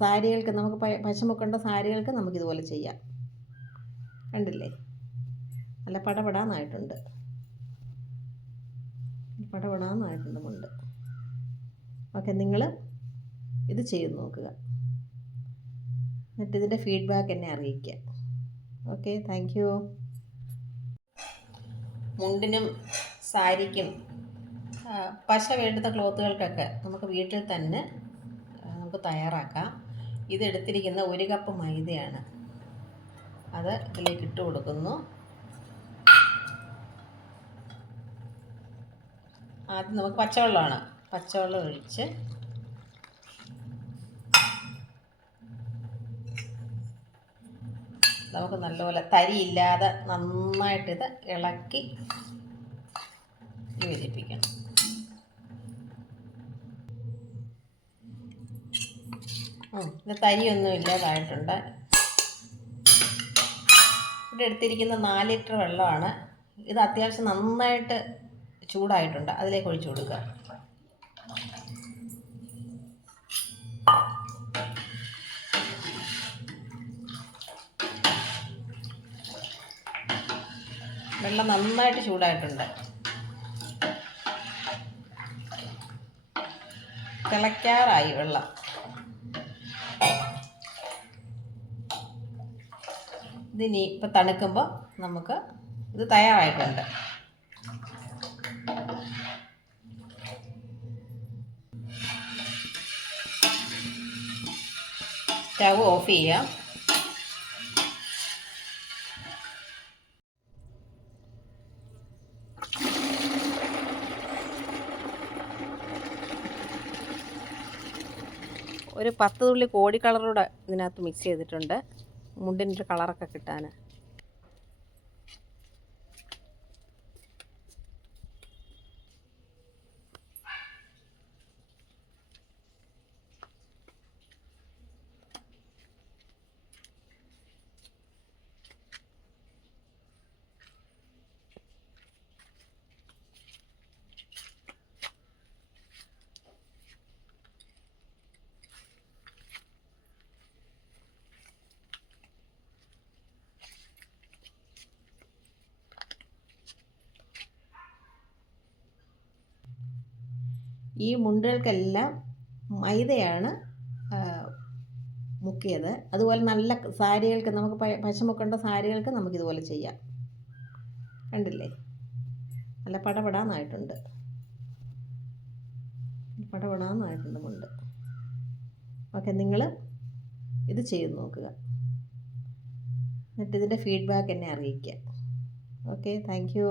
സാരികൾക്ക് നമുക്ക് പശമുക്കേണ്ട സാരികൾക്ക് നമുക്കിതുപോലെ ചെയ്യാം. കണ്ടില്ലേ, നല്ല പടപടാന്നായിട്ടുണ്ട് മുണ്ട്. ഓക്കെ, നിങ്ങൾ ഇത് ചെയ്ത് നോക്കുക, എന്നിട്ട് ഇതിൻ്റെ ഫീഡ്ബാക്ക് എന്നെ അറിയിക്കുക. Okay, thank you. മുണ്ടിനും സാരിക്കും പശ വേണ്ടുന്ന ക്ലോത്തുകൾക്കൊക്കെ നമുക്ക് വീട്ടിൽ തന്നെ നമുക്ക് തയ്യാറാക്കാം. ഇതെടുത്തിരിക്കുന്ന 1 കപ്പ് മൈദയാണ്. അത് ഇതിലേക്ക് ഇട്ട് കൊടുക്കുന്നു. ആദ്യം നമുക്ക് പച്ചവെള്ളം ഒഴിച്ച് നമുക്ക് നല്ലപോലെ തരിയില്ലാതെ നന്നായിട്ടിത് ഇളക്കി യോജിപ്പിക്കണം. ഇത് തരിയൊന്നും ഇല്ലാതായിട്ടുണ്ട്. ഇവിടെ എടുത്തിരിക്കുന്ന 4 ലിറ്റർ വെള്ളമാണ്. ഇത് അത്യാവശ്യം നന്നായിട്ട് ചൂടായിട്ടുണ്ട്. അതിലേക്ക് ഒഴിച്ചു കൊടുക്കുക. വെള്ളം നന്നായിട്ട് ചൂടായിട്ടുണ്ട്. തിളയ്ക്കാറായി വെള്ളം. ഇതിനി ഇപ്പം തണുക്കുമ്പോൾ നമുക്ക് ഇത് തയ്യാറായിട്ടുണ്ട്. സ്റ്റവ് ഓഫ് ചെയ്യാം. ഒരു 10 തുള്ളി കോടി കളറൂടെ ഇതിനകത്ത് മിക്സ് ചെയ്തിട്ടുണ്ട്, മുണ്ടിൻ്റെ ഒരു കളറൊക്കെ കിട്ടാൻ. ഈ മുണ്ടുകൾക്കെല്ലാം മൈദയാണ് മുക്കിയത്. അതുപോലെ നല്ല സാരികൾക്ക് നമുക്ക് പശമുക്കേണ്ട സാരികൾക്ക് നമുക്കിതുപോലെ ചെയ്യാം. കണ്ടില്ലേ, നല്ല പടപടാന്നായിട്ടുണ്ട് മുണ്ട്. ഓക്കെ, നിങ്ങൾ ഇത് ചെയ്ത് നോക്കുക, എന്നിട്ട് ഇതിൻ്റെ ഫീഡ്ബാക്ക് എന്നെ അറിയിക്കുക. Okay, thank U.